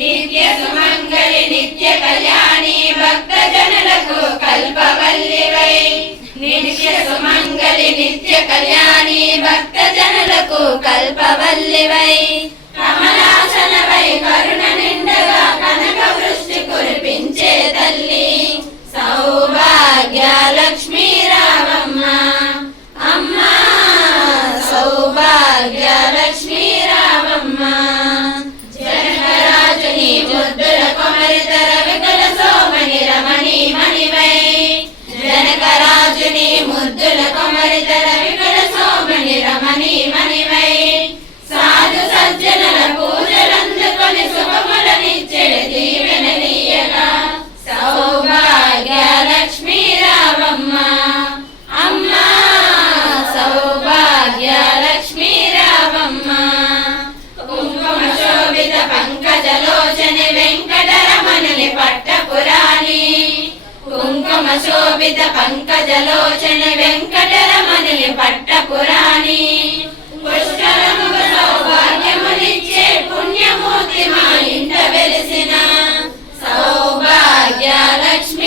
నిత్య సుమంగళి నిత్య కళ్యాణి భక్త జనులకు కల్పవల్లివై. నిత్య సుమంగళి నిత్య కళ్యాణి భక్త జనులకు కల్పవల్లివై. మణివై జనకరాజుని ముద్దుల కొమరితర కుంకుమ శోభిత పంకజలోచని వెంకటరమణుని పట్టపురాణి పుష్కరముగ సౌభాగ్యమునిచ్చే పుణ్యమూర్తి మా ఇంట వెలిసిన సౌభాగ్య లక్ష్మి